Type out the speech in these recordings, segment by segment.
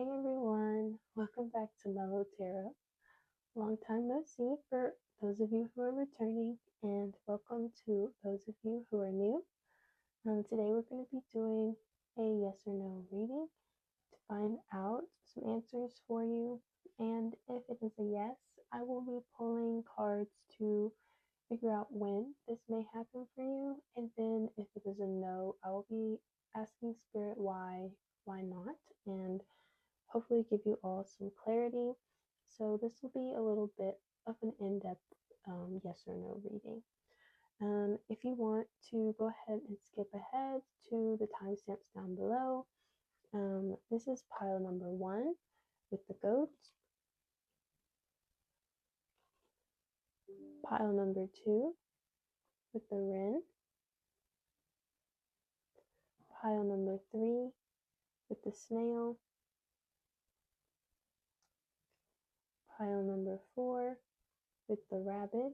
Hey everyone, welcome back to Mellow. Long time no see for those of you who are returning, and welcome to those of you who are new. Today we're going to be doing a yes or no reading to find out some answers for you. And if it is a yes, I will be pulling cards to figure out when this may happen for you. And then if it is a no, I will be asking Spirit why not, and hopefully give you all some clarity. So this will be a little bit of an in-depth yes or no reading. If you want to go ahead and skip ahead to the timestamps down below, this is pile number 1 with the goats, pile number 2 with the wren, pile number 3 with the snail, pile number 4 with the rabbit,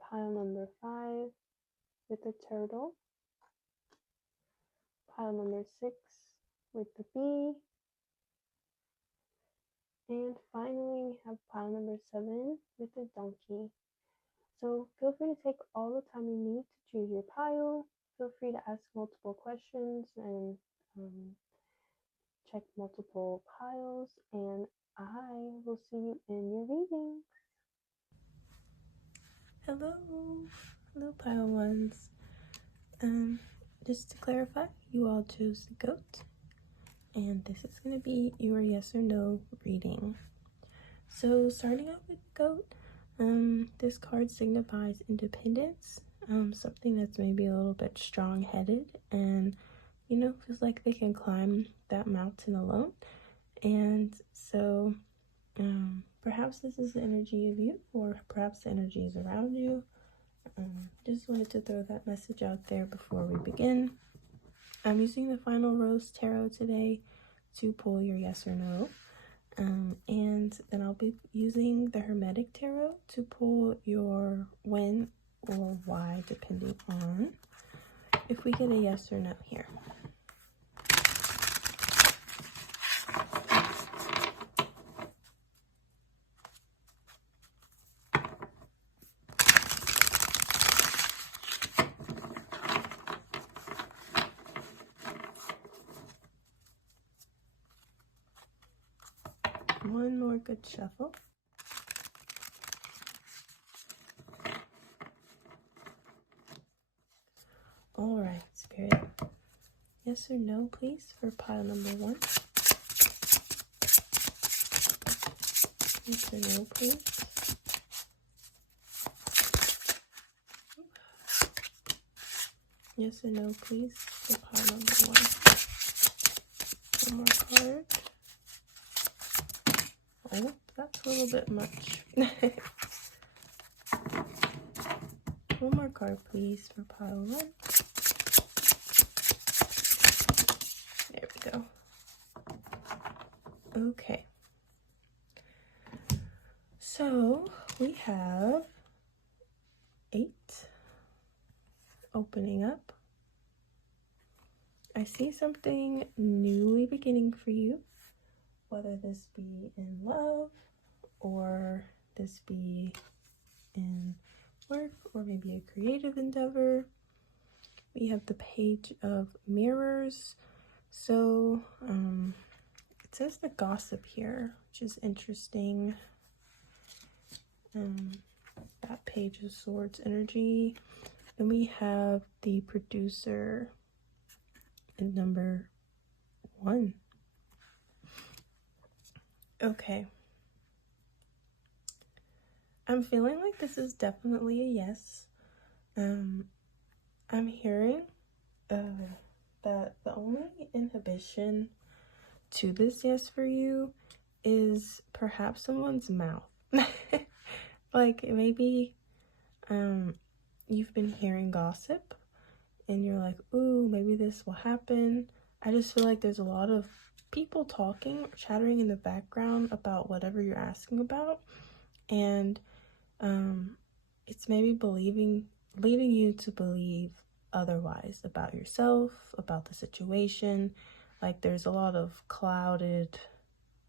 pile number 5 with the turtle, pile number 6 with the bee, and finally we have pile number 7 with the donkey. So feel free to take all the time you need to choose your pile. Feel free to ask multiple questions and check multiple piles, and I will see you in your reading. Hello pile ones. Just to clarify, you all chose the goat, and this is going to be your yes or no reading. So starting out with goat, this card signifies independence, something that's maybe a little bit strong-headed and feels like they can climb that mountain alone. And so perhaps this is the energy of you, or perhaps the energy is around you. Just wanted to throw that message out there before we begin. I'm using the Final Rose Tarot today to pull your yes or no. And then I'll be using the Hermetic Tarot to pull your when or why, depending on if we get a yes or no here. One more good shuffle. All right, Spirit. Yes or no, please, for pile number 1. Yes or no, please. Yes or no, please, for pile number 1. One more card. Oh, that's a little bit much. One more card, please, for pile 1. There we go. Okay. So we have 8 opening up. I see something newly beginning for you, whether this be in love or this be in work or maybe a creative endeavor. We have the Page of Mirrors. So it says the Gossip here, which is interesting. That Page of Swords energy. Then we have the Producer in number 1. Okay. I'm feeling like this is definitely a yes. I'm hearing that the only inhibition to this yes for you is perhaps someone's mouth. Like maybe you've been hearing gossip and you're like, ooh, maybe this will happen. I just feel like there's a lot of people talking or chattering in the background about whatever you're asking about, and it's maybe leading you to believe otherwise about yourself, about the situation. like there's a lot of clouded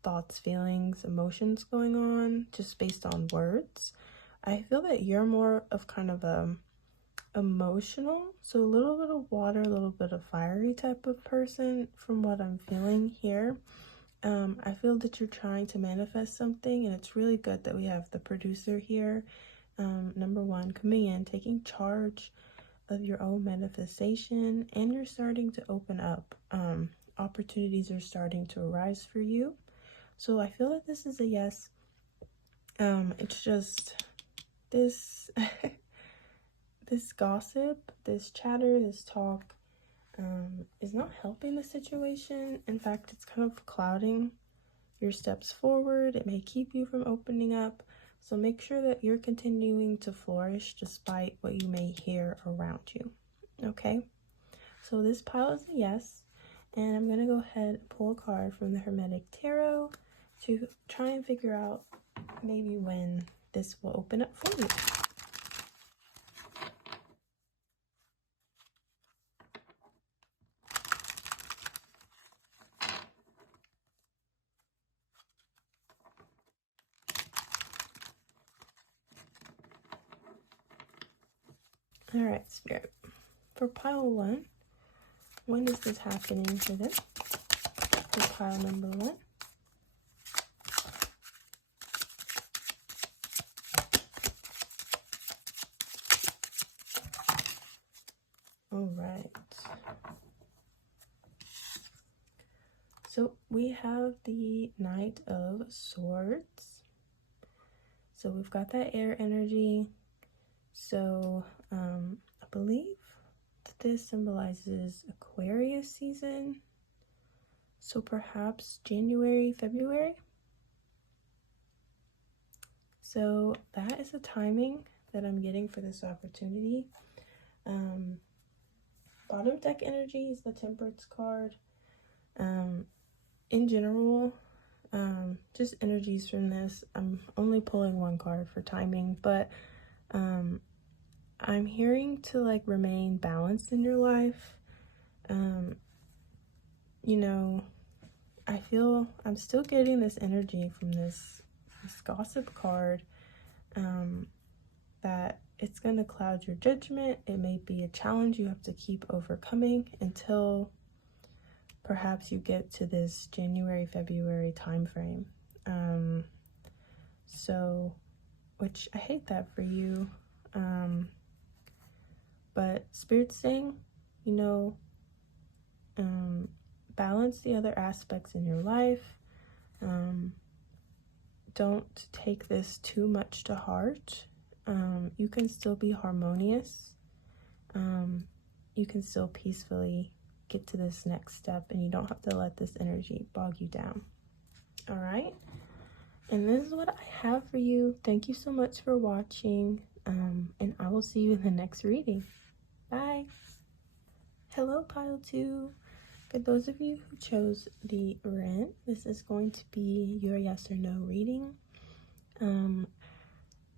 thoughts, feelings, emotions going on just based on words. I feel that you're more of kind of a emotional, so a little bit of water, a little bit of fiery type of person from what I'm feeling here. I feel that you're trying to manifest something, and it's really good that we have the producer here. Number one, coming in, taking charge of your own manifestation, and you're starting to open up. Opportunities are starting to arise for you. So I feel that this is a yes. It's just this this gossip, this chatter, this talk is not helping the situation. In fact, it's kind of clouding your steps forward. It may keep you from opening up. So make sure that you're continuing to flourish despite what you may hear around you. Okay? So this pile is a yes. And I'm going to go ahead and pull a card from the Hermetic Tarot to try and figure out maybe when this will open up for you. All right, Spirit. For pile 1, when is this happening for them? For pile number 1. All right. So we have the Knight of Swords. So we've got that air energy. So I believe that this symbolizes Aquarius season. So perhaps January, February. So that is the timing that I'm getting for this opportunity. Bottom deck energy is the Temperance card. In general, just energies from this. I'm only pulling one card for timing, but I'm hearing to like remain balanced in your life. You know, I feel I'm still getting this energy from this gossip card, that it's going to cloud your judgment. It may be a challenge you have to keep overcoming until perhaps you get to this January, February time frame. So, which I hate that for you. But Spirit's saying, you know, balance the other aspects in your life. Don't take this too much to heart. You can still be harmonious. You can still peacefully get to this next step, and you don't have to let this energy bog you down. All right? And this is what I have for you. Thank you so much for watching, and I will see you in the next reading. Bye. Hello, pile 2. For those of you who chose the wren, this is going to be your yes or no reading.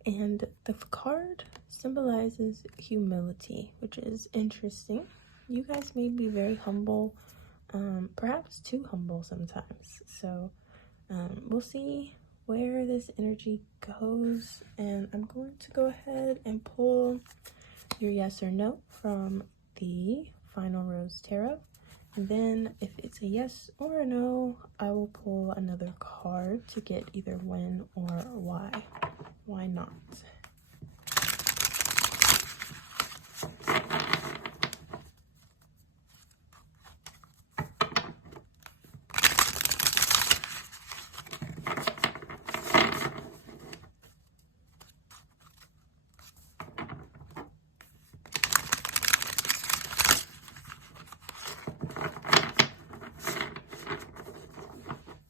And the card symbolizes humility, which is interesting. You guys may be very humble, perhaps too humble sometimes. So we'll see where this energy goes. And I'm going to go ahead and pull your yes or no from the Final Rose Tarot. And then if it's a yes or a no, I will pull another card to get either when or why. Why not?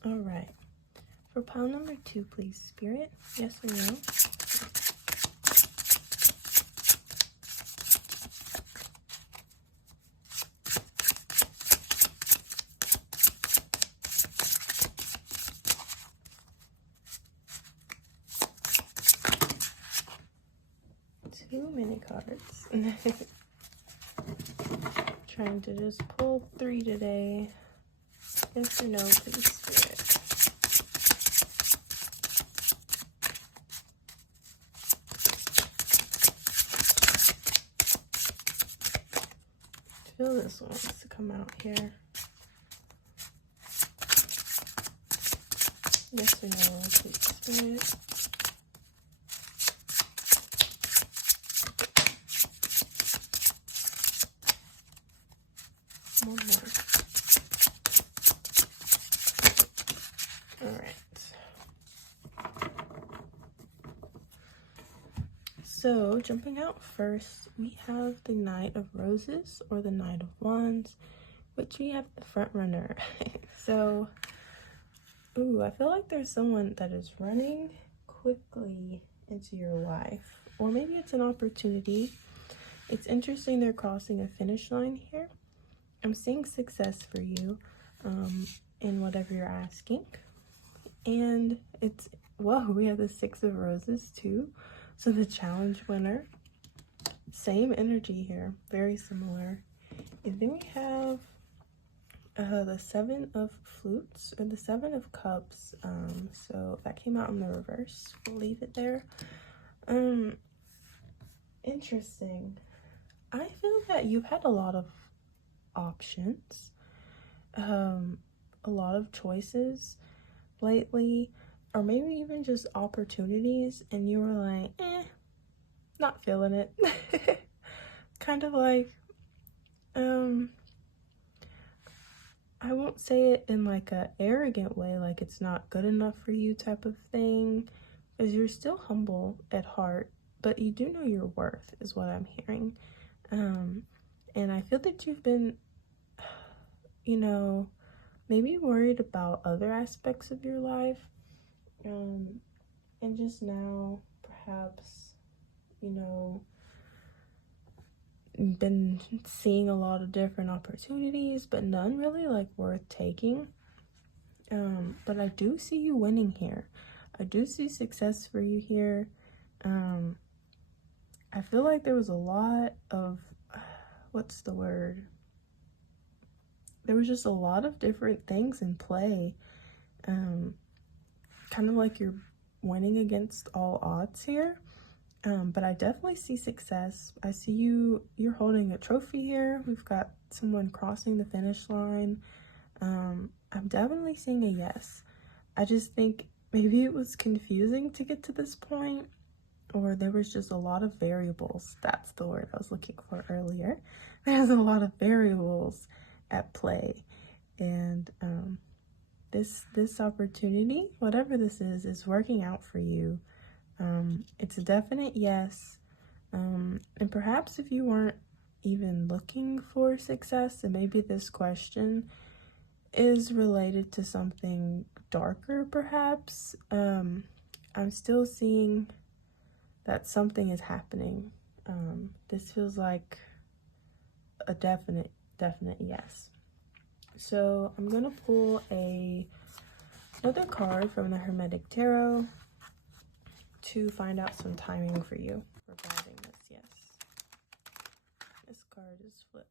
All right. For pile number 2, please, Spirit. Yes or no? Too many cards. Trying to just pull 3 today. Yes or no, please, Spirit. I feel this one wants to come out here. Yes or no, please, Spirit. One more. Alright. So, jumping out first, we have the Knight of Roses or the Knight of Wands, which we have the front runner. So, ooh, I feel like there's someone that is running quickly into your life, or maybe it's an opportunity. It's interesting they're crossing a finish line here. I'm seeing success for you in whatever you're asking. And it's, whoa, we have the Six of Roses too. So the challenge winner, same energy here, very similar. And then we have the Seven of Flutes or the Seven of Cups. So that came out in the reverse. We'll leave it there. Interesting. I feel that you've had a lot of options, a lot of choices lately, or maybe even just opportunities, and you were like, not feeling it. Kind of like, I won't say it in like a arrogant way, like it's not good enough for you type of thing, because you're still humble at heart, but you do know your worth is what I'm hearing. And I feel that you've been, you know, maybe worried about other aspects of your life, and just now perhaps, you know, been seeing a lot of different opportunities, but none really like worth taking. But I do see you winning here. I do see success for you here. I feel like there was a lot of, what's the word? There was just a lot of different things in play. Kind of like you're winning against all odds here. But I definitely see success. I see you're holding a trophy here. We've got someone crossing the finish line. I'm definitely seeing a yes. I just think maybe it was confusing to get to this point, or there was just a lot of variables. That's the word I was looking for earlier. There's a lot of variables at play, and this opportunity, whatever this is working out for you. It's a definite yes. And perhaps if you weren't even looking for success, and maybe this question is related to something darker, perhaps, I'm still seeing that something is happening. This feels like a definite yes. So I'm gonna pull another card from the Hermetic Tarot to find out some timing for you regarding this yes. This card is flipped.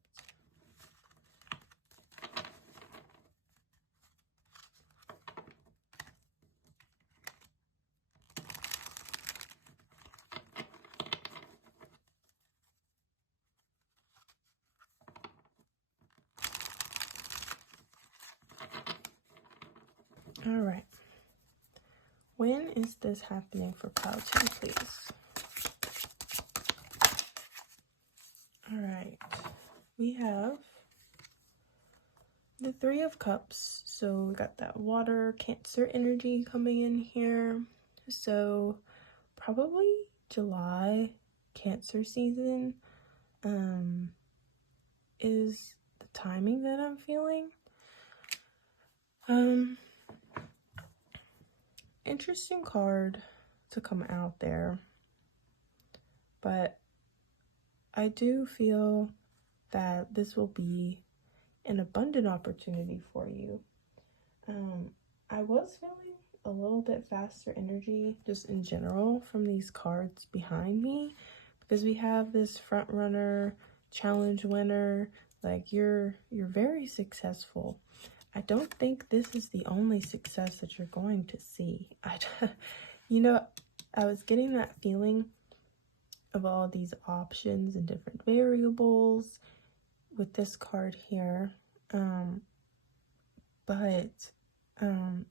All right. When is this happening for pile 2, please? All right. We have the Three of Cups. So we got that water, Cancer energy coming in here. So probably July, Cancer season is the timing that I'm feeling. Interesting card to come out there, but I do feel that this will be an abundant opportunity for you. I was feeling a little bit faster energy just in general from these cards behind me, because we have this front runner, challenge winner, like you're very successful. I don't think this is the only success that you're going to see. I was getting that feeling of all these options and different variables with this card here. But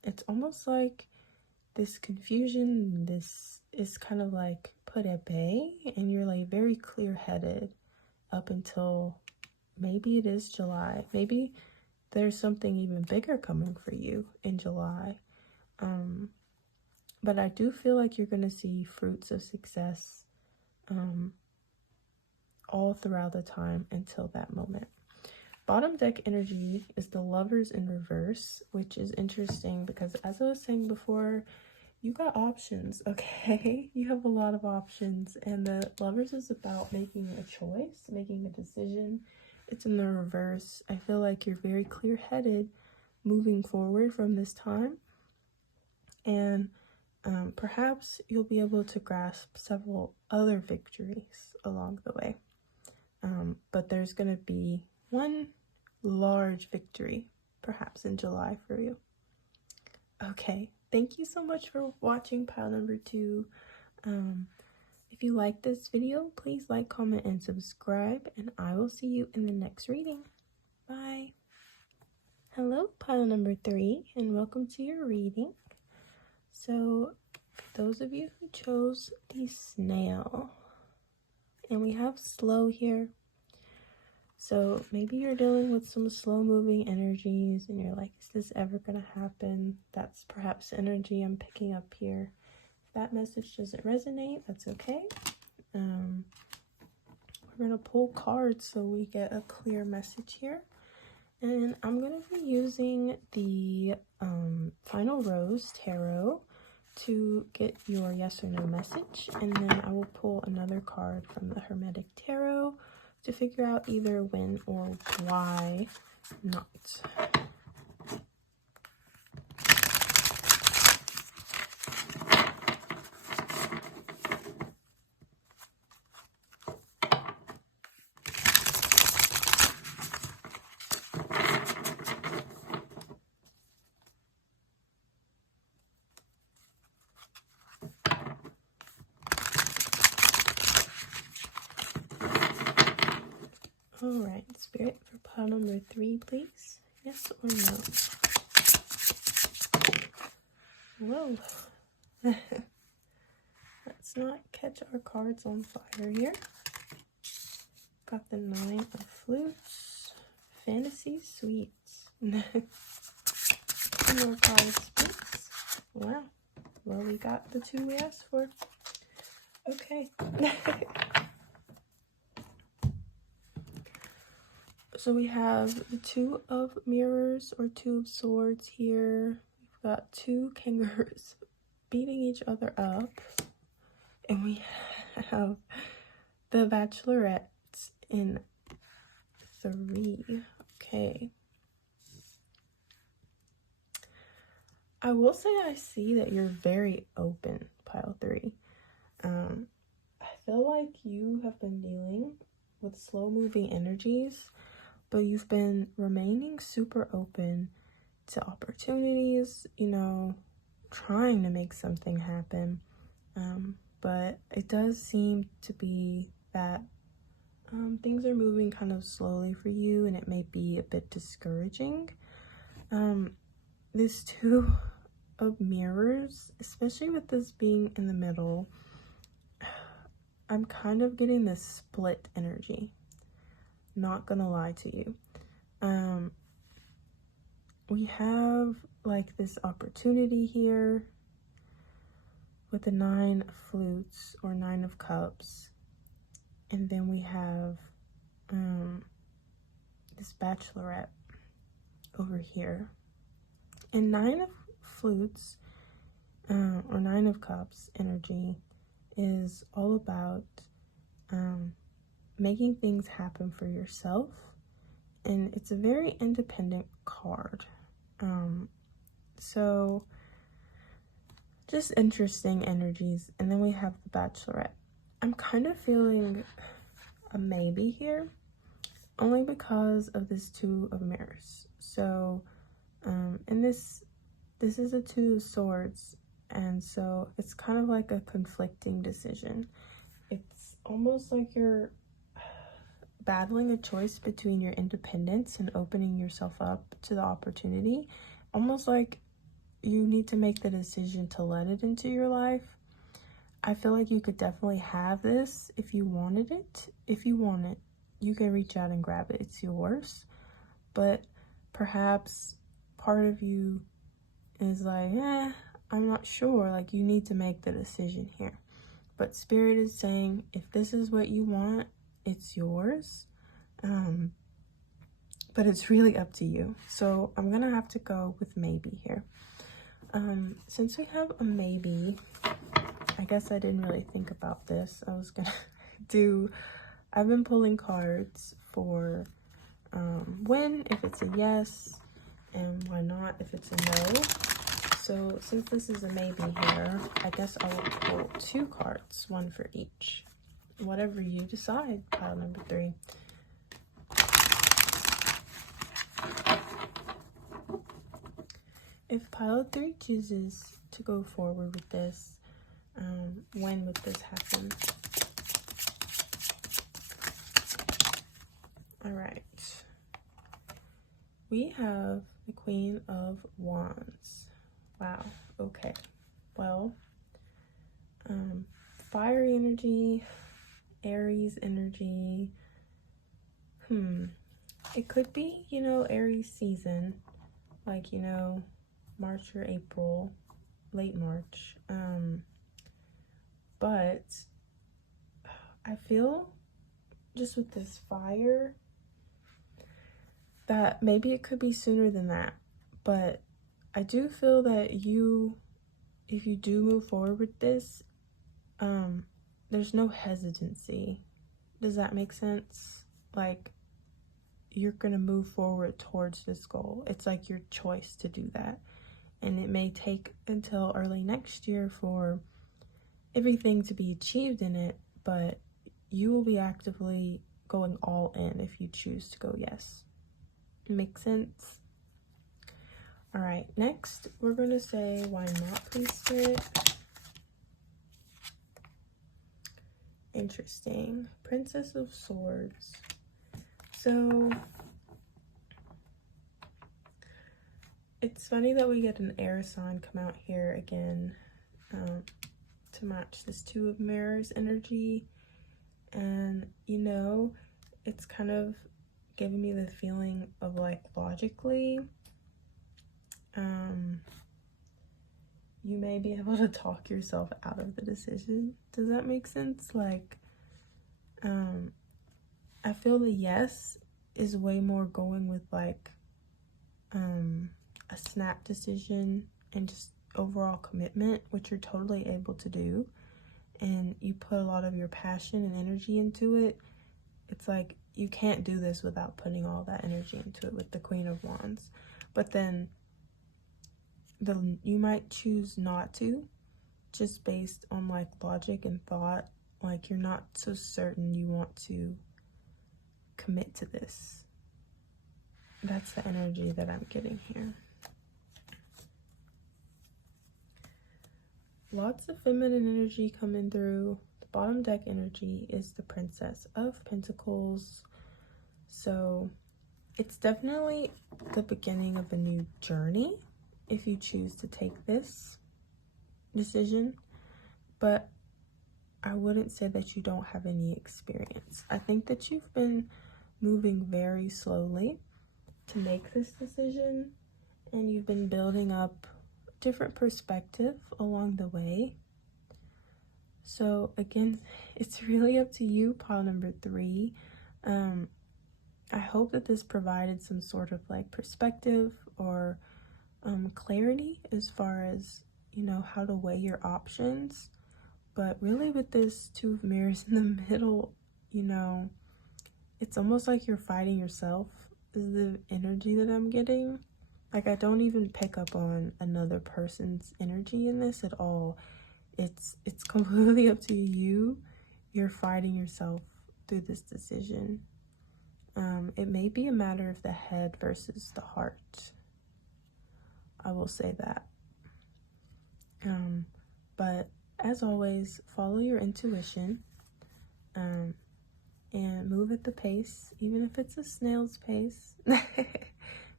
it's almost like this confusion, this is kind of like put at bay, and you're like very clear-headed up until maybe it is July. Maybe there's something even bigger coming for you in July. But I do feel like you're going to see fruits of success all throughout the time until that moment. Bottom deck energy is the Lovers in reverse, which is interesting because, as I was saying before, you got options, okay? You have a lot of options, and the Lovers is about making a choice, making a decision. It's in the reverse. I feel like you're very clear-headed moving forward from this time, and perhaps you'll be able to grasp several other victories along the way. But there's going to be one large victory, perhaps in July for you. Okay, thank you so much for watching pile number 2. If you like this video, please like, comment, and subscribe, and I will see you in the next reading. Bye. Hello, pile number 3, and welcome to your reading. So, those of you who chose the snail, and we have slow here. So maybe you're dealing with some slow moving energies and you're like, is this ever gonna happen? That's perhaps energy I'm picking up here. If that message doesn't resonate, that's okay. We're gonna pull cards so we get a clear message here. And I'm gonna be using the Final Rose Tarot to get your yes or no message, and then I will pull another card from the Hermetic Tarot to figure out either when or why not. All right, Spirit, for pile number 3, please. Yes or no? Whoa. Let's not catch our cards on fire here. Got the 9 of Flutes. Fantasy Suites. 2 more cards, please. Wow. Well, we got the 2 we asked for. Okay. So we have the 2 of Mirrors or 2 of Swords here. We've got 2 kangaroos beating each other up. And we have the Bachelorette in 3. Okay. I will say I see that you're very open, pile 3. I feel like you have been dealing with slow-moving energies, but you've been remaining super open to opportunities, trying to make something happen. But it does seem to be that things are moving kind of slowly for you, and it may be a bit discouraging. This 2 of Mirrors, especially with this being in the middle, I'm kind of getting this split energy. Not gonna lie to you. We have like this opportunity here with the 9 of Flutes or 9 of Cups, and then we have this Bachelorette over here. And 9 of Flutes or 9 of Cups energy is all about making things happen for yourself, and it's a very independent card. So just interesting energies. And then we have the Bachelorette. I'm kind of feeling a maybe here, only because of this 2 of Mirrors. So And this is a Two of Swords, and so it's kind of like a conflicting decision. It's almost like you're battling a choice between your independence and opening yourself up to the opportunity. Almost like you need to make the decision to let it into your life. I feel like you could definitely have this if you wanted it. If you want it, you can reach out and grab it. It's yours. But perhaps part of you is like, I'm not sure. Like, you need to make the decision here. But Spirit is saying, if this is what you want, it's yours. But it's really up to you. So I'm gonna have to go with maybe here. Since we have a maybe, I guess I didn't really think about this. I was gonna I've been pulling cards for when, if it's a yes, and why not if it's a no. So since this is a maybe here, I guess I will pull 2 cards, one for each. Whatever you decide, pile number 3. If pile 3 chooses to go forward with this, when would this happen? All right. We have the Queen of Wands. Wow. Okay. Well, fiery energy, Aries energy. It could be, Aries season, like, March or April, late March. But I feel just with this fire that maybe it could be sooner than that. But I do feel that if you do move forward with this, there's no hesitancy. Does that make sense? Like, you're gonna move forward towards this goal. It's like your choice to do that. And it may take until early next year for everything to be achieved in it, but you will be actively going all in if you choose to go yes. Make sense? All right, next we're going to say why not, please, Spirit. Interesting. Princess of Swords. So it's funny that we get an air sign come out here again, to match this Two of Mirrors energy. And it's kind of giving me the feeling of, like, logically, you may be able to talk yourself out of the decision. Does that make sense? Like, I feel the yes is way more going with, like, a snap decision and just overall commitment, which you're totally able to do, and you put a lot of your passion and energy into it. It's like you can't do this without putting all that energy into it with the Queen of Wands. But then you might choose not to, just based on, like, logic and thought. Like, you're not so certain you want to commit to this. That's the energy that I'm getting here. Lots of feminine energy coming through. The bottom deck energy is the Princess of Pentacles. So it's definitely the beginning of a new journey if you choose to take this decision. But I wouldn't say that you don't have any experience. I think that you've been moving very slowly to make this decision, and you've been building up different perspective along the way. So again, it's really up to you, pile number 3. I hope that this provided some sort of, like, perspective or clarity as far as, how to weigh your options. But really, with this Two of Mirrors in the middle, it's almost like you're fighting yourself, is the energy that I'm getting. Like, I don't even pick up on another person's energy in this at all. It's completely up to you. You're fighting yourself through this decision. It may be a matter of the head versus the heart. I will say that. But as always, follow your intuition, and move at the pace, even if it's a snail's pace.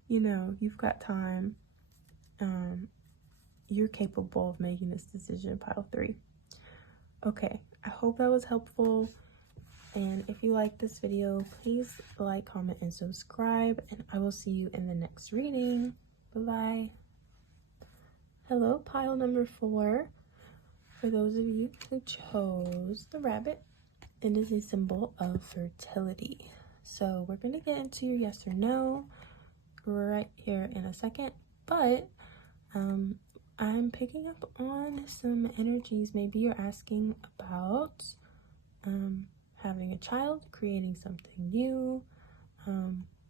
You know, you've got time. You're capable of making this decision, pile 3. Okay, I hope that was helpful. And if you like this video, please like, comment, and subscribe. And I will see you in the next reading. Bye-bye. Hello, pile number 4. For those of you who chose the rabbit, it is a symbol of fertility. So we're going to get into your yes or no right here in a second. But I'm picking up on some energies. Maybe you're asking about having a child, creating something new,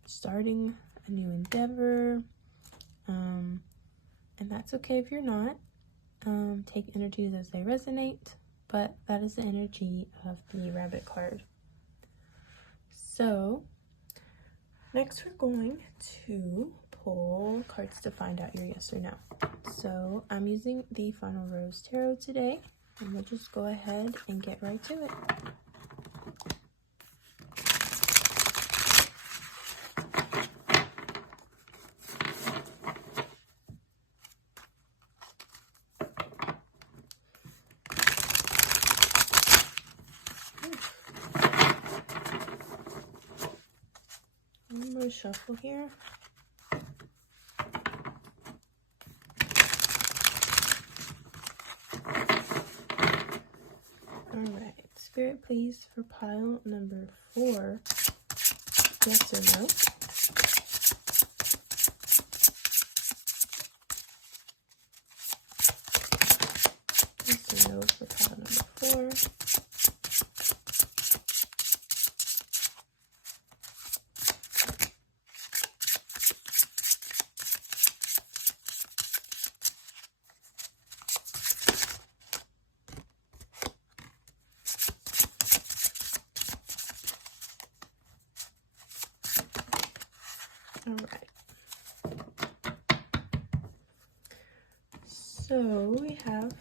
starting a new endeavor, and that's okay if you're not. Take energies as they resonate, but that is the energy of the rabbit card. So next we're going to pull cards to find out your yes or no. So I'm using the Final Rose Tarot today, and we'll just go ahead and get right to it. I'm going to shuffle here. Alright, Spirit, please, for pile number 4, yes or no? Yes or no for pile number 4. Alright. So we have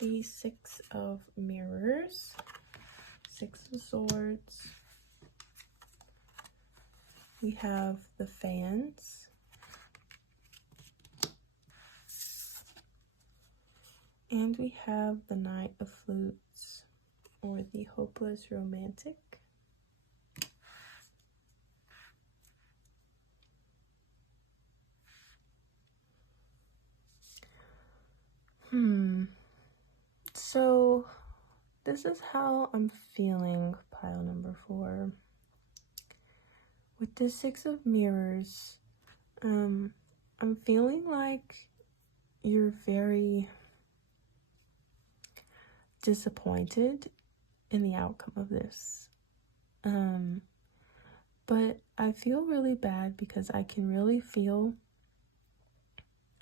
the 6 of Mirrors, 6 of Swords. We have the Fans. And we have the Knight of Flutes, or the Hopeless Romantic. So this is how I'm feeling, pile number 4. With the 6 of Mirrors, I'm feeling like you're very disappointed in the outcome of this. But I feel really bad because I can really feel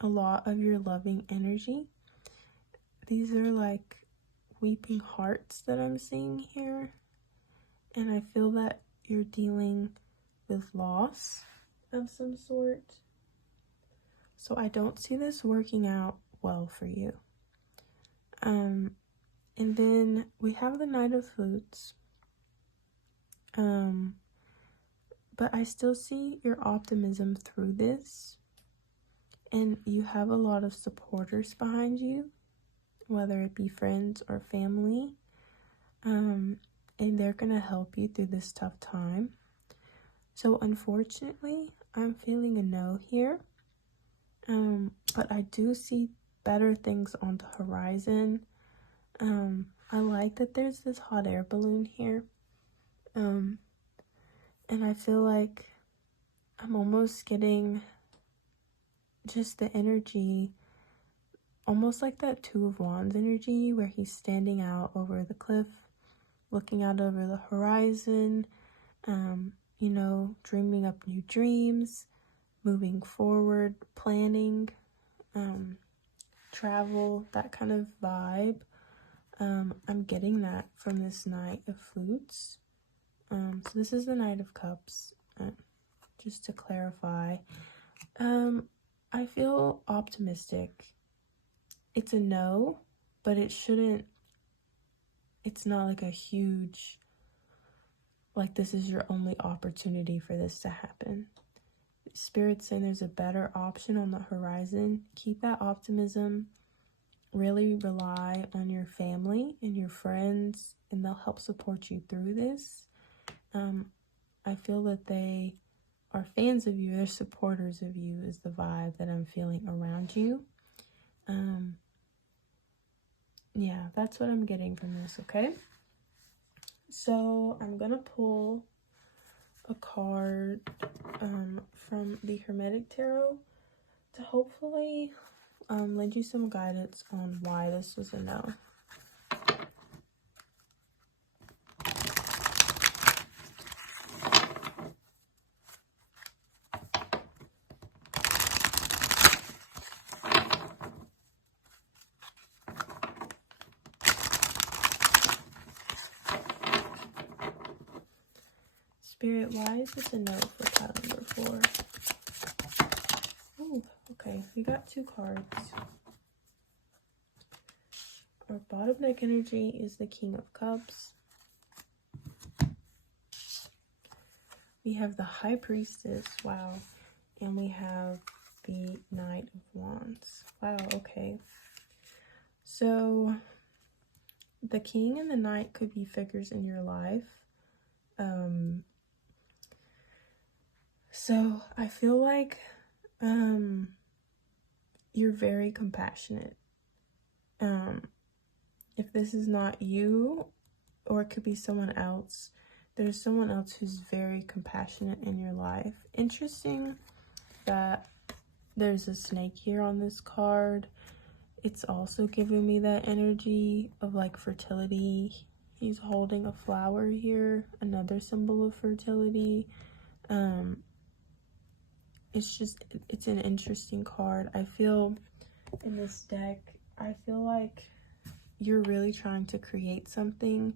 a lot of your loving energy. These are like weeping hearts that I'm seeing here. And I feel that you're dealing with loss of some sort. So I don't see this working out well for you. And then we have the Knight of Flutes. But I still see your optimism through this. And you have a lot of supporters behind you, whether it be friends or family. And they're going to help you through this tough time. So unfortunately, I'm feeling a no here. But I do see better things on the horizon. I like that there's this hot air balloon here. And I feel like I'm almost getting just the energy, almost like that 2 of Wands energy, where he's standing out over the cliff, looking out over the horizon, you know, dreaming up new dreams, moving forward, planning, travel, that kind of vibe. I'm getting that from this Knight of Flutes. So this is the Knight of Cups, just to clarify. I feel optimistic. It's a no, but it's not like a huge, like this is your only opportunity for this to happen. Spirit's saying there's a better option on the horizon. Keep that optimism. Really rely on your family and your friends, and they'll help support you through this. I feel that they are fans of you. They're supporters of you is the vibe that I'm feeling around you. Yeah, that's what I'm getting from this, okay? So I'm going to pull a card from the Hermetic Tarot to hopefully lend you some guidance on why this was a no. Spirit, why is this a no for pile number 4? Oh, okay. We got 2 cards. Our bottom deck energy is the King of Cups. We have the High Priestess. Wow. And we have the Knight of Wands. Wow, okay. So the King and the Knight could be figures in your life. So I feel like you're very compassionate. If this is not you, or it could be someone else, there's someone else who's very compassionate in your life. Interesting that there's a snake here on this card. It's also giving me that energy of like fertility. He's holding a flower here, another symbol of fertility. It's an interesting card. I feel in this deck, I feel like you're really trying to create something.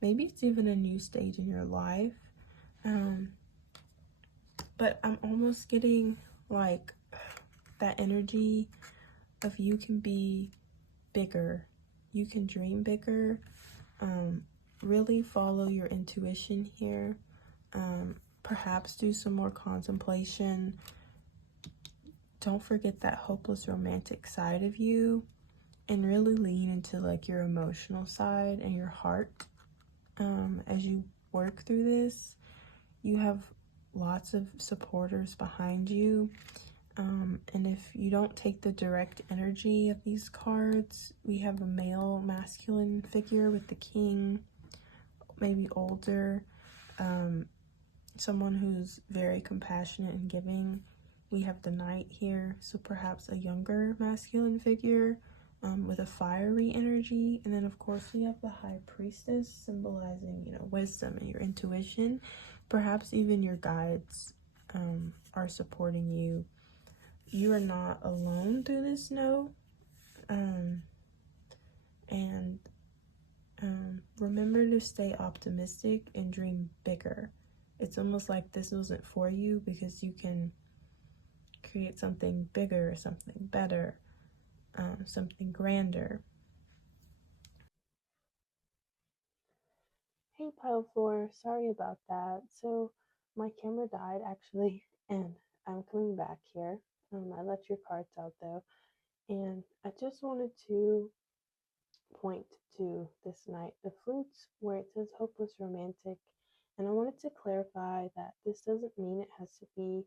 Maybe it's even a new stage in your life. But I'm almost getting like that energy of you can be bigger. You can dream bigger. Really follow your intuition here. Perhaps do some more contemplation. Don't forget that hopeless romantic side of you, and really lean into like your emotional side and your heart. As you work through this, you have lots of supporters behind you. And if you don't take the direct energy of these cards, we have a male masculine figure with the king, maybe older, someone who's very compassionate and giving. We have the knight here, so perhaps a younger masculine figure with a fiery energy. And then of course we have the high priestess, symbolizing, you know, wisdom and your intuition. Perhaps even your guides are supporting you. You are not alone through this no. Remember to stay optimistic and dream bigger. It's almost like this wasn't for you because you can create something bigger, something better, something grander. Hey, Pile 4, sorry about that. So, my camera died actually, and I'm coming back here. I let your cards out though, and I just wanted to point to this Knight of Flutes where it says hopeless romantic, and I wanted to clarify that this doesn't mean it has to be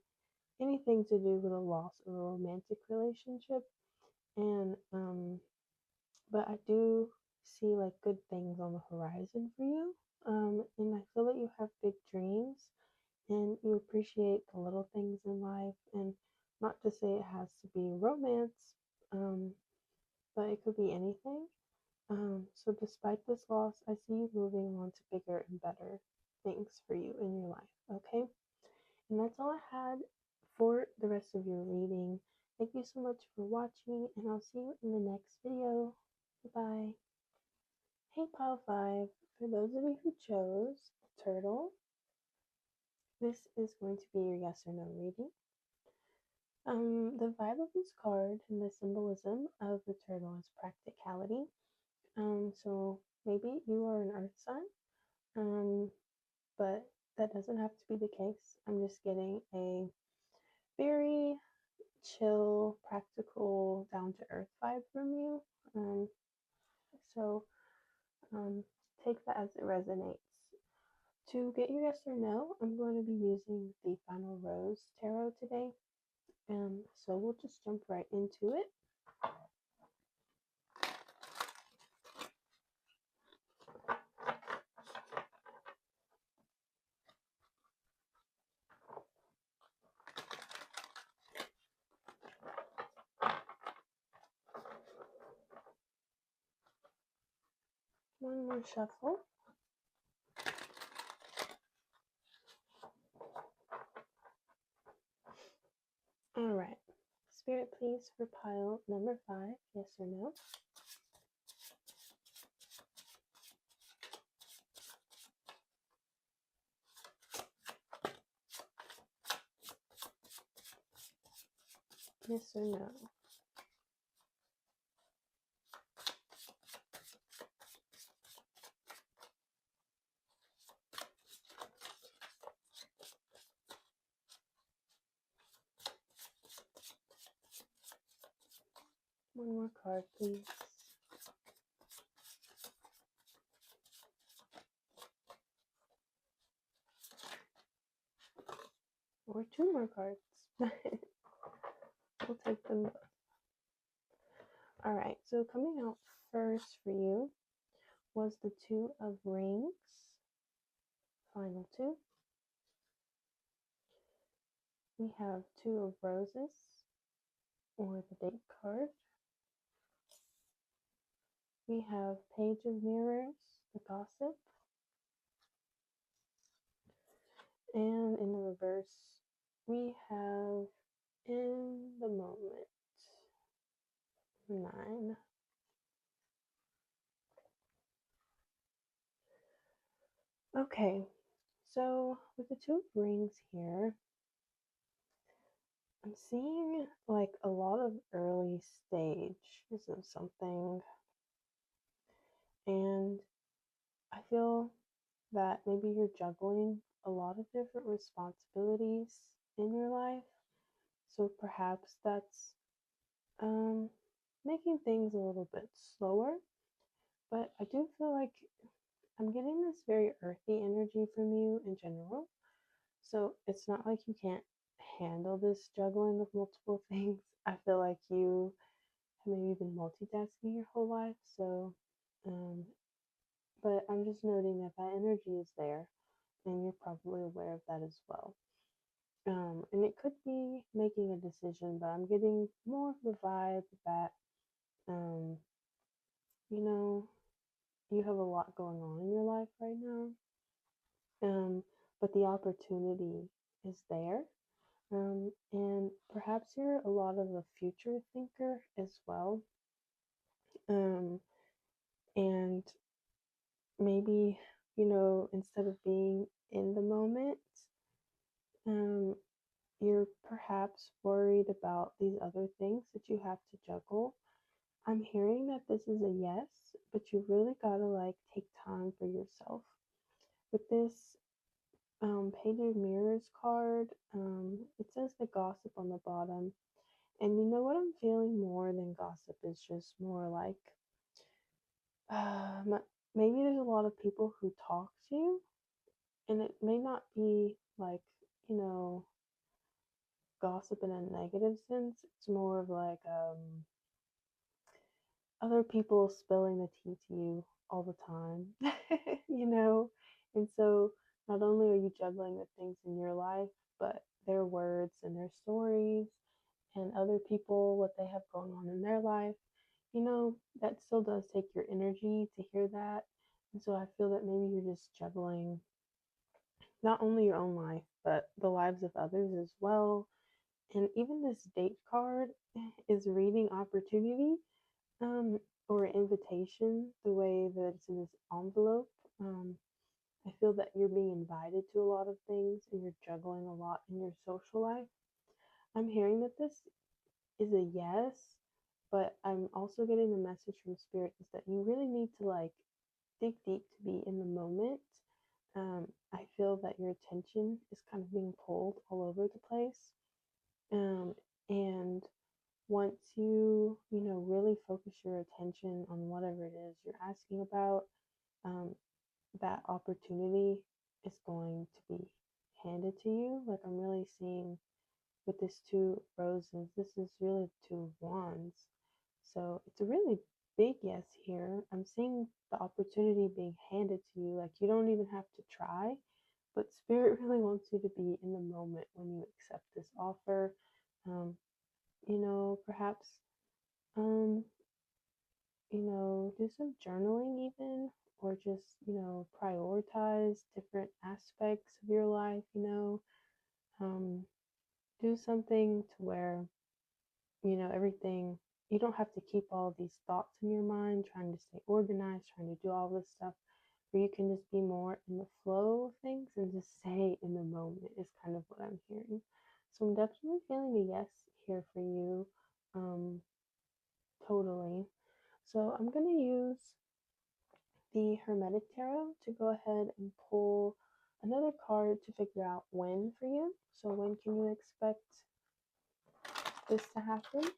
anything to do with a loss of a romantic relationship. And but I do see like good things on the horizon for you. And I feel that you have big dreams and you appreciate the little things in life, and not to say it has to be romance, but it could be anything. So despite this loss, I see you moving on to bigger and better things for you in your life, okay? And that's all I had for the rest of your reading. Thank you so much for watching, and I'll see you in the next video. Bye-bye. Hey, Pile 5, for those of you who chose the turtle, this is going to be your yes or no reading. The vibe of this card and the symbolism of the turtle is practicality. So maybe you are an earth sign, um, but that doesn't have to be the case. I'm just getting a very chill, practical, down to earth vibe from you. Um, so um, take that as it resonates. To get your yes or no, I'm going to be using the Final Rose Tarot today. So we'll just jump right into it. One more shuffle. All right. Spirit, please, for pile number 5, yes or no? Yes or no? One more card, please. Or 2 more cards. We'll take them both. All right, so coming out first for you was the 2 of Rings, final 2. We have 2 of Roses, or the date card. We have Page of Mirrors, the gossip. And in the reverse, we have In the Moment, 9. Okay, so with the 2 of Rings here, I'm seeing like a lot of early stages of something, and I feel that maybe you're juggling a lot of different responsibilities in your life. So perhaps that's um, making things a little bit slower. But I do feel like I'm getting this very earthy energy from you in general. So it's not like you can't handle this juggling of multiple things. I feel like you have maybe been multitasking your whole life. So, um, but I'm just noting that that energy is there, and you're probably aware of that as well. And it could be making a decision, but I'm getting more of the vibe that, um, you know, you have a lot going on in your life right now. But the opportunity is there. And perhaps you're a lot of a future thinker as well. Um, and maybe, instead of being in the moment, um, you're perhaps worried about these other things that you have to juggle. I'm hearing that this is a yes, but you really gotta like take time for yourself. With this Page of Mirrors card, it says the gossip on the bottom. And you know what I'm feeling more than gossip is just more like um, maybe there's a lot of people who talk to you, and it may not be like, you know, gossip in a negative sense. It's more of like other people spilling the tea to you all the time, you know? And so not only are you juggling the things in your life, but their words and their stories and other people, what they have going on in their life, that still does take your energy to hear that. And so I feel that maybe you're just juggling not only your own life, but the lives of others as well. And even this date card is reading opportunity, um, or invitation, the way that it's in this envelope. I feel that you're being invited to a lot of things and you're juggling a lot in your social life. I'm hearing that this is a yes, but I'm also getting the message from spirit is that you really need to like dig deep to be in the moment. I feel that your attention is kind of being pulled all over the place. And once you really focus your attention on whatever it is you're asking about, um, that opportunity is going to be handed to you. Like I'm really seeing with this two roses, this is really two of wands. So it's a really big yes here. I'm seeing the opportunity being handed to you. Like you don't even have to try, but spirit really wants you to be in the moment when you accept this offer. Um, perhaps um, do some journaling even, or just, prioritize different aspects of your life, um, do something to where, everything, you don't have to keep all these thoughts in your mind, trying to stay organized, trying to do all this stuff, where you can just be more in the flow of things and just stay in the moment is kind of what I'm hearing. So I'm definitely feeling a yes here for you. Um, totally. So I'm going to use the Hermetic Tarot to go ahead and pull another card to figure out when for you. So when can you expect this to happen?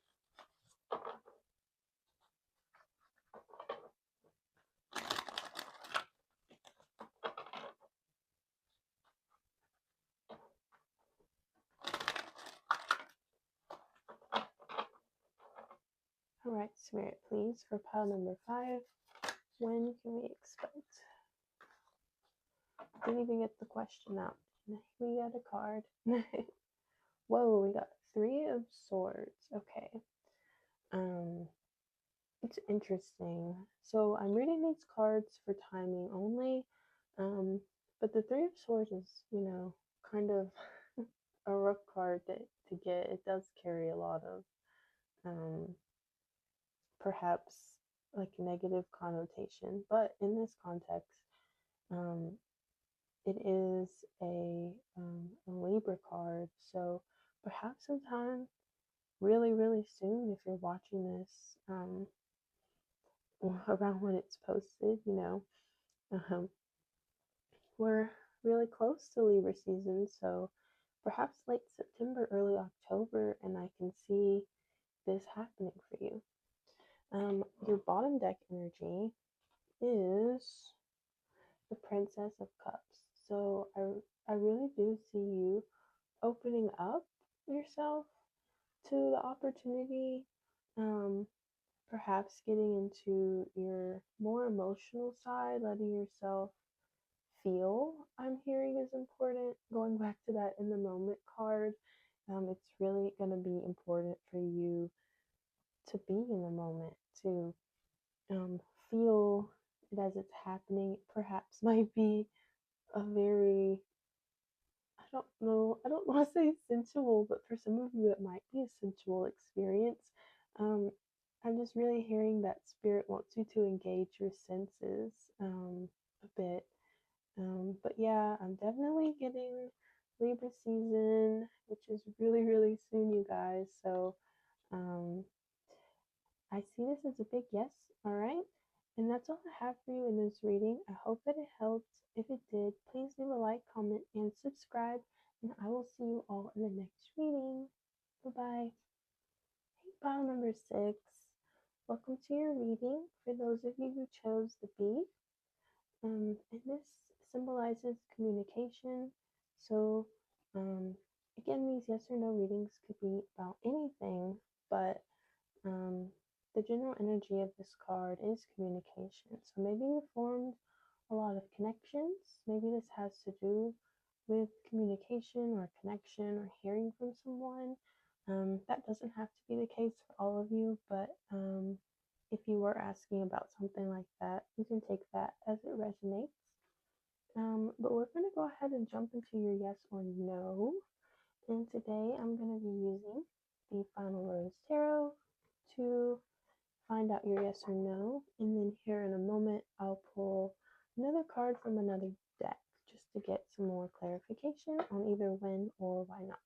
All right, Spirit, please, for pile number 5, when can we expect? Didn't even get the question out. We got a card. Whoa, we got 3 of Swords. Okay. Um, it's interesting. So I'm reading these cards for timing only. But the 3 of Swords is, kind of a rough card to get. It does carry a lot of um, perhaps like negative connotation, but in this context, um, it is a Libra card. So perhaps sometime really, really soon, if you're watching this around when it's posted, um, we're really close to Libra season. So perhaps late September, early October, and I can see this happening for you. Your bottom deck energy is the Princess of Cups. So I really do see you opening up yourself to the opportunity, um, perhaps getting into your more emotional side, letting yourself feel, I'm hearing is important. Going back to that in the moment card, it's really going to be important for you to be in the moment, to um, feel it as it's happening. It perhaps might be a very, I don't know, I don't want to say sensual, but for some of you, it might be a sensual experience. Um, I'm just really hearing that spirit wants you to engage your senses a bit. But yeah, I'm definitely getting Libra season, which is really, really soon, you guys. So um, I see this as a big yes, all right? And that's all I have for you in this reading. I hope that it helped. If it did, please leave a like, comment, and subscribe. And I will see you all in the next reading. Bye bye. Hey, pile number 6. Welcome to your reading. For those of you who chose the bee, and this symbolizes communication. So, again, these yes or no readings could be about anything, but the general energy of this card is communication. So maybe you formed a lot of connections. Maybe this has to do with communication or connection or hearing from someone. That doesn't have to be the case for all of you, but if you were asking about something like that, you can take that as it resonates. But we're going to go ahead and jump into your yes or no. And today I'm going to be using the Final Rose Tarot to find out your yes or no. And then here in a moment, I'll pull another card from another deck just to get some more clarification on either when or why not.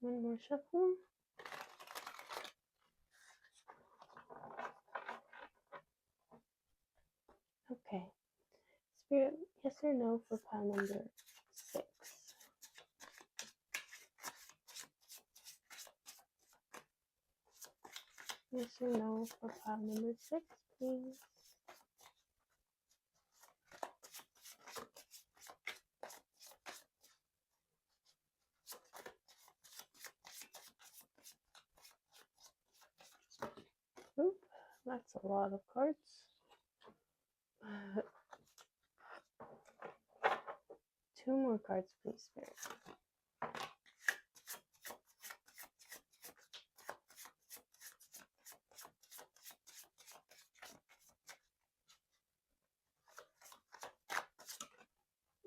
One more shuffle. Okay. Spirit, yes or no for pile number 6? Yes or no for pile number 6, please? Oop, that's a lot of cards. Two more cards, please, Spirit.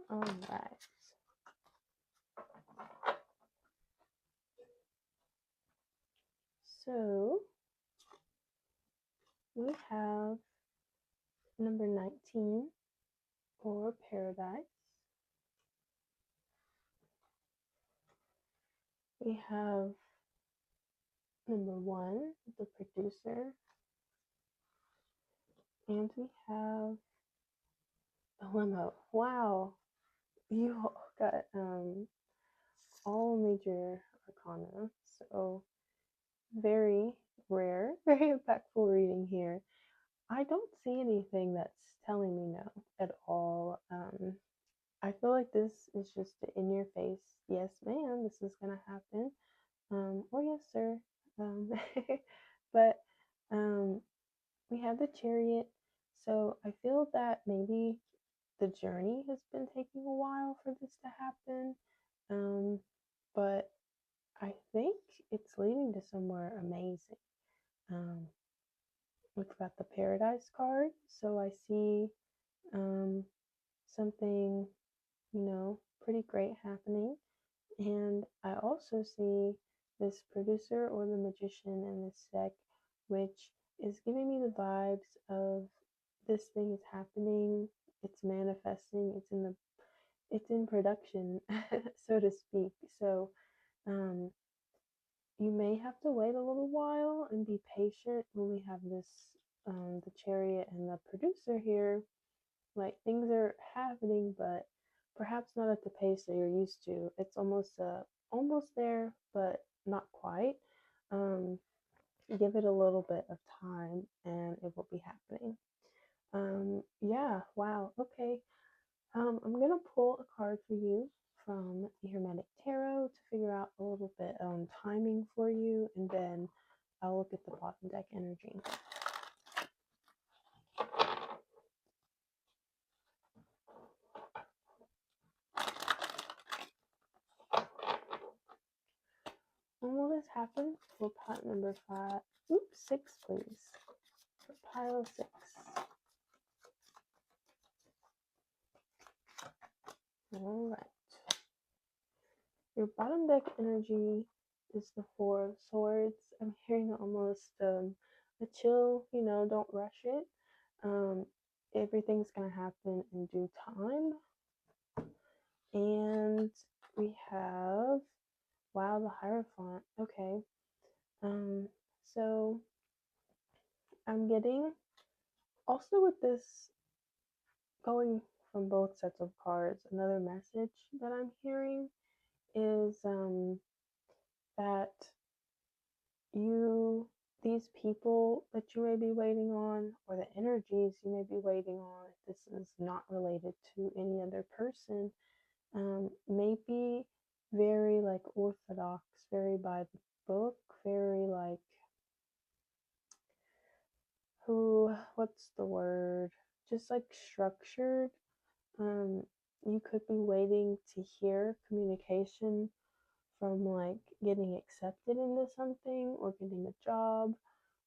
All right. So we have number 19 or paradise. We have number 1, the producer. And we have a limo. Wow. You got all major arcana. So very rare, very impactful reading here. I don't see anything that's telling me no at all. I feel like this is just in your face. Yes, ma'am, this is gonna happen. Or yes, sir. Um, but um, we have the chariot. So I feel that maybe the journey has been taking a while for this to happen. But I think it's leading to somewhere amazing. Um, we've got the paradise card. So I see um, something, pretty great happening. And I also see this producer or the magician in this deck, which is giving me the vibes of this thing is happening, it's manifesting, it's in production, so to speak. So um, you may have to wait a little while and be patient when we have this the chariot and the producer here. Like things are happening, but perhaps not at the pace that you're used to. It's almost there, but not quite. Um, give it a little bit of time, and it will be happening. Yeah. Wow. Okay. I'm gonna pull a card for you from the Hermetic Tarot to figure out a little bit on timing for you, and then I'll look at the bottom deck energy. When will this happen? For pot number 5. Oops, 6, please. For pile 6. All right. Your bottom deck energy is the 4 of Swords. I'm hearing almost a chill, don't rush it. Everything's going to happen in due time. And we have, wow, the Hierophant. Okay. So I'm getting, also with this going from both sets of cards, another message that I'm hearing is that these people that you may be waiting on, or the energies you may be waiting on, if this is not related to any other person, may be very like orthodox, very by the book, very like what's the word? Just like structured. You could be waiting to hear communication from like getting accepted into something or getting a job,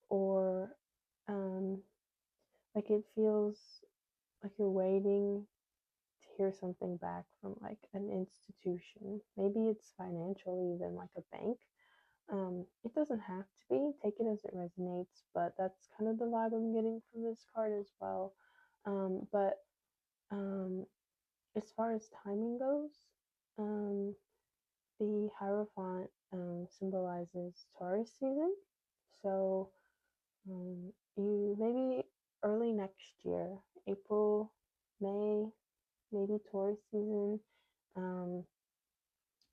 or like it feels like you're waiting to hear something back from like an institution. Maybe it's financial, even like a bank. It doesn't have to be. Take it as it resonates, but that's kind of the vibe I'm getting from this card as well. But as far as timing goes, The Hierophant symbolizes Taurus season. So you maybe early next year, April, May, maybe Taurus season, um,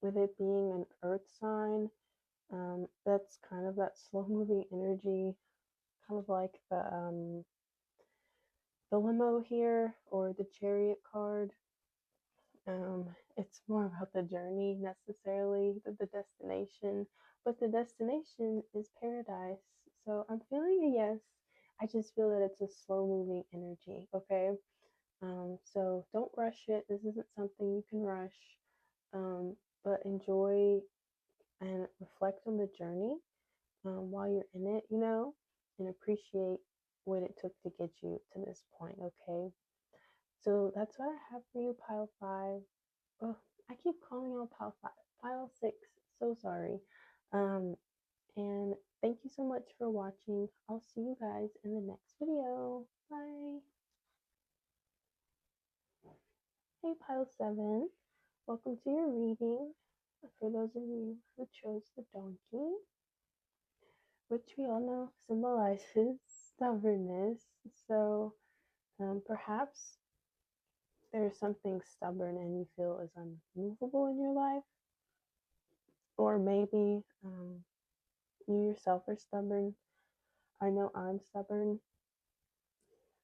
with it being an earth sign, that's kind of that slow moving energy, kind of like the limo here or the chariot card. It's more about the journey necessarily than the destination, but the destination is paradise. So I'm feeling a yes. I just feel that it's a slow moving energy, okay? So don't rush it. This isn't something you can rush, but enjoy and reflect on the journey while you're in it, and appreciate what it took to get you to this point, okay? So that's what I have for you, pile five. Oh, I keep calling out pile five, pile six. So sorry. Um, and thank you so much for watching. I'll see you guys in the next video. Bye. Hey, pile seven. Welcome to your reading. For those of you who chose the donkey, which we all know symbolizes stubbornness. So perhaps there's something stubborn and you feel is unmovable in your life, or maybe you yourself are stubborn. I know I'm stubborn.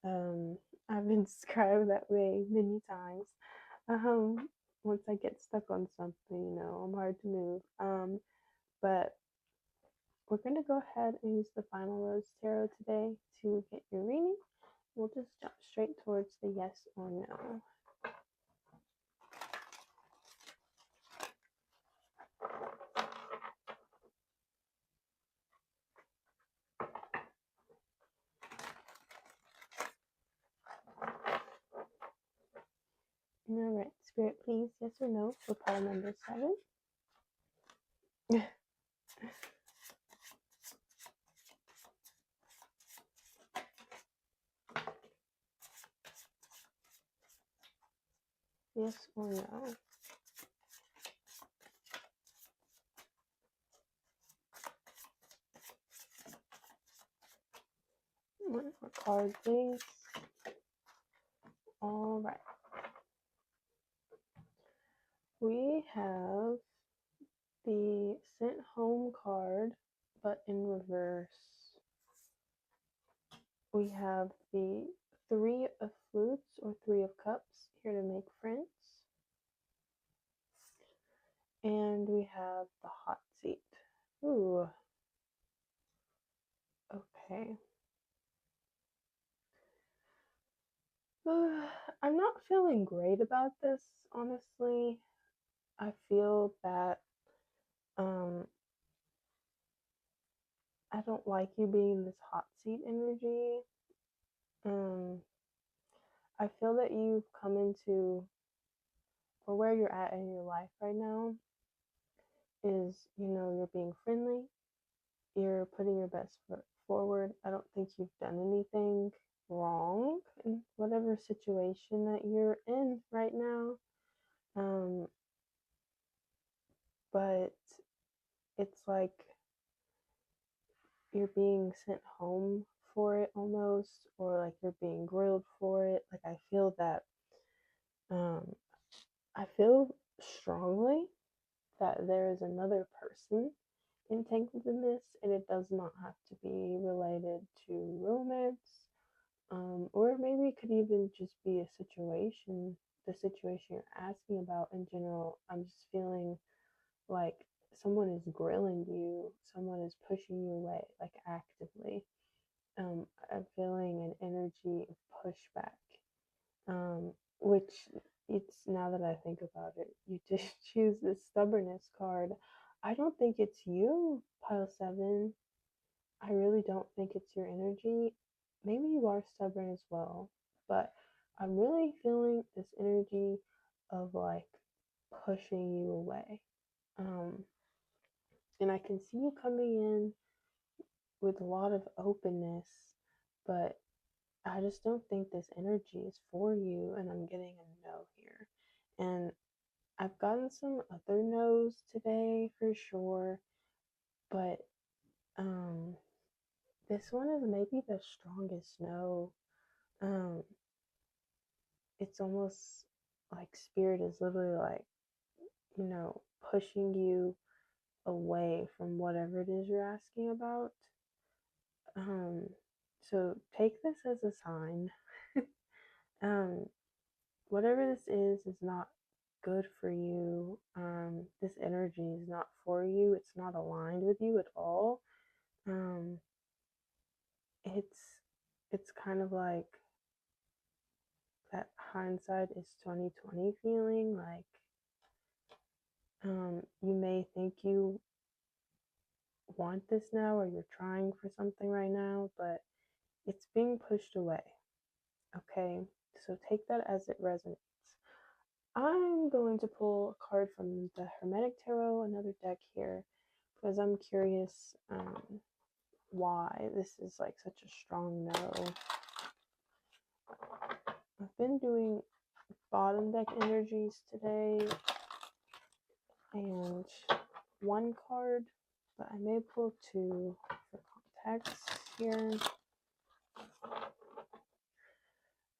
I've been described that way many times. Once I get stuck on something, I'm hard to move. But we're going to go ahead and use the Final Rose Tarot today to get your reading. We'll just jump straight towards the yes or no. All right, Spirit, please, yes or no for pile number 7. Yes or no? One more card, please. All right. We have the sent home card, but in reverse. We have the 3 of flutes or 3 of cups, here to make friends. And we have the hot seat. Ooh. Okay. I'm not feeling great about this, honestly. I feel that I don't like you being in this hot seat energy. I feel that you've come into, or where you're at in your life right now is, you're being friendly, you're putting your best foot forward. I don't think you've done anything wrong in whatever situation that you're in right now. But it's like you're being sent home for it almost, or like you're being grilled for it. Like I feel strongly that there is another person entangled in this, and it does not have to be related to romance, or maybe it could even just be a situation, the situation you're asking about in general. I'm just feeling like someone is grilling you, someone is pushing you away, like actively. I'm feeling an energy of pushback, which it's, now that I think about it, you just choose this stubbornness card. I don't think it's you, pile 7. I really don't think it's your energy. Maybe you are stubborn as well, but I'm really feeling this energy of like pushing you away. And I can see you coming in with a lot of openness, but I just don't think this energy is for you, and I'm getting a no here. And I've gotten some other no's today for sure, but um, this one is maybe the strongest no. Um, it's almost like spirit is literally like, pushing you away from whatever it is you're asking about. Um, so take this as a sign. um, Whatever this is not good for you. This energy is not for you. It's not aligned with you at all. Um, it's kind of like that hindsight is 2020 feeling. Like you may think you want this now or you're trying for something right now, but it's being pushed away. Okay, so take that as it resonates. I'm going to pull a card from the Hermetic Tarot, another deck here, because I'm curious why this is like such a strong no. I've been doing bottom deck energies today and one card, but I may pull two for context here.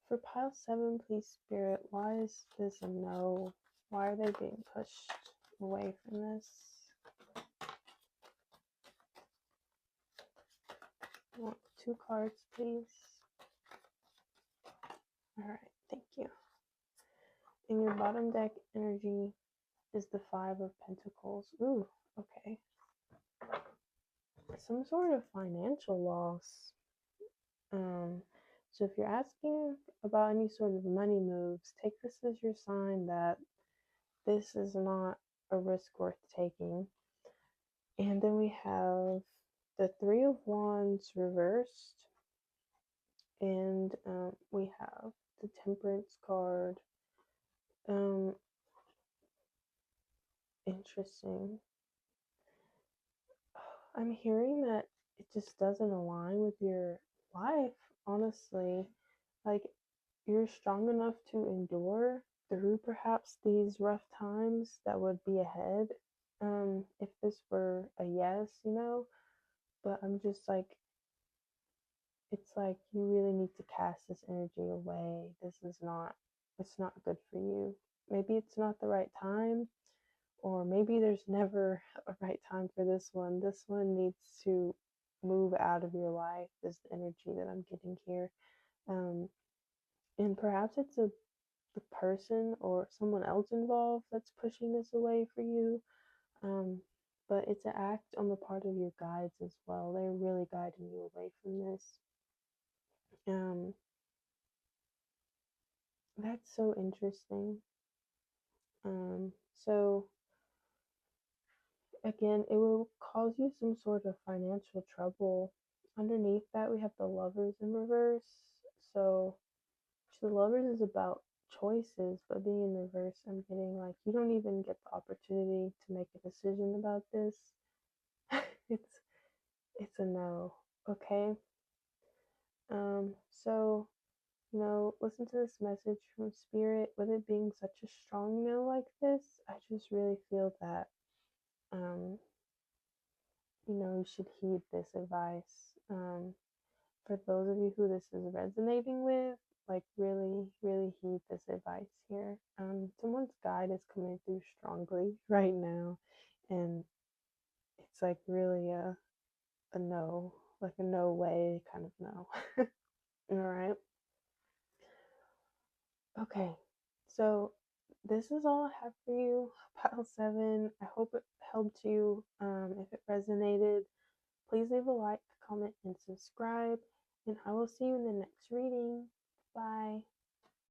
For pile 7, please, Spirit, why is this a no? Why are they being pushed away from this? I want 2 cards, please. Alright, thank you. In your bottom deck energy is the 5 of Pentacles. Ooh, okay. Some sort of financial loss. So if you're asking about any sort of money moves, take this as your sign that this is not a risk worth taking. And then we have the 3 of Wands reversed, and we have the Temperance card. Interesting. I'm hearing that it just doesn't align with your life, honestly. Like, you're strong enough to endure through perhaps these rough times that would be ahead, if this were a yes, but I'm just like, it's like you really need to cast this energy away. It's not good for you. Maybe it's not the right time, or maybe there's never a right time for this one. This one needs to move out of your life, is the energy that I'm getting here. And perhaps it's the person or someone else involved that's pushing this away for you. But it's an act on the part of your guides as well. They're really guiding you away from this. That's so interesting. So again, it will cause you some sort of financial trouble. Underneath that, we have the Lovers in reverse. So the Lovers is about choices, but being in reverse, I'm getting like you don't even get the opportunity to make a decision about this. it's it's a no. Okay. So listen to this message from Spirit. With it being such a strong no like this, I just really feel that you should heed this advice. For those of you who this is resonating with, like really, really heed this advice here. Someone's guide is coming through strongly right now, and it's like really a no, like a no way kind of no. All right. Okay. So this is all I have for you, Pile 7. I hope it helped you. If it resonated, please leave a like, comment, and subscribe. And I will see you in the next reading. Bye.